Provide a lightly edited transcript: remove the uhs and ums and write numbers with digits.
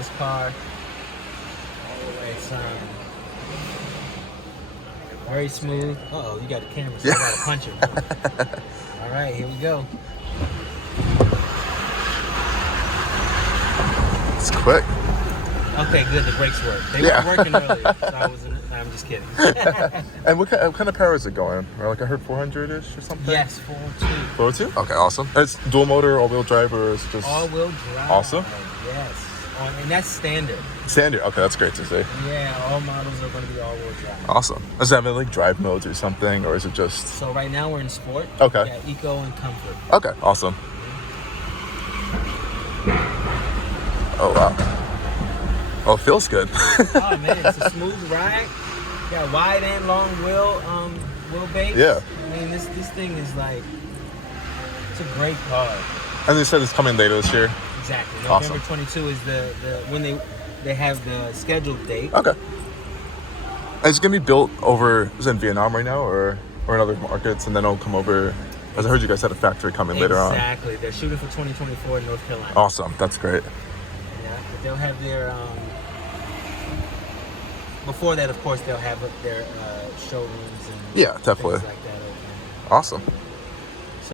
this car. It's very smooth. Uh-oh, you got the camera, so I gotta punch it. All right, here we go. It's quick. Okay, good. The brakes work. They weren't working earlier, so I wasn't. I'm just kidding. And what kind of power is it going? Or like I heard 400-ish or something? Yes, 402. 402? Okay, awesome. And it's dual motor, all-wheel drive, or is it just... All-wheel drive. Awesome. Yes. And that's standard. Standard. Okay, that's great to see. Yeah, all models are going to be all-wheel drive. Awesome. Does it have any like drive modes or something, or is it just... So right now we're in sport. Okay. Yeah, eco and comfort. Okay, awesome. Oh, wow. Oh, it feels good. Oh man, it's a smooth ride. Got wide and long wheelbase. Yeah. I mean, this thing is like, it's a great car. And they said it's coming later this year. Exactly. Awesome. November 22 is the when they have the scheduled date. Okay. And it's gonna be built over, is it in Vietnam right now, or in other markets, and then it'll come over. As I heard you guys had a factory coming later on. Exactly. They're shooting for 2024 in North Carolina. Awesome. That's great. Yeah, but they'll have their before that, of course, they'll have their showrooms and Yeah, definitely. things like that open. Awesome.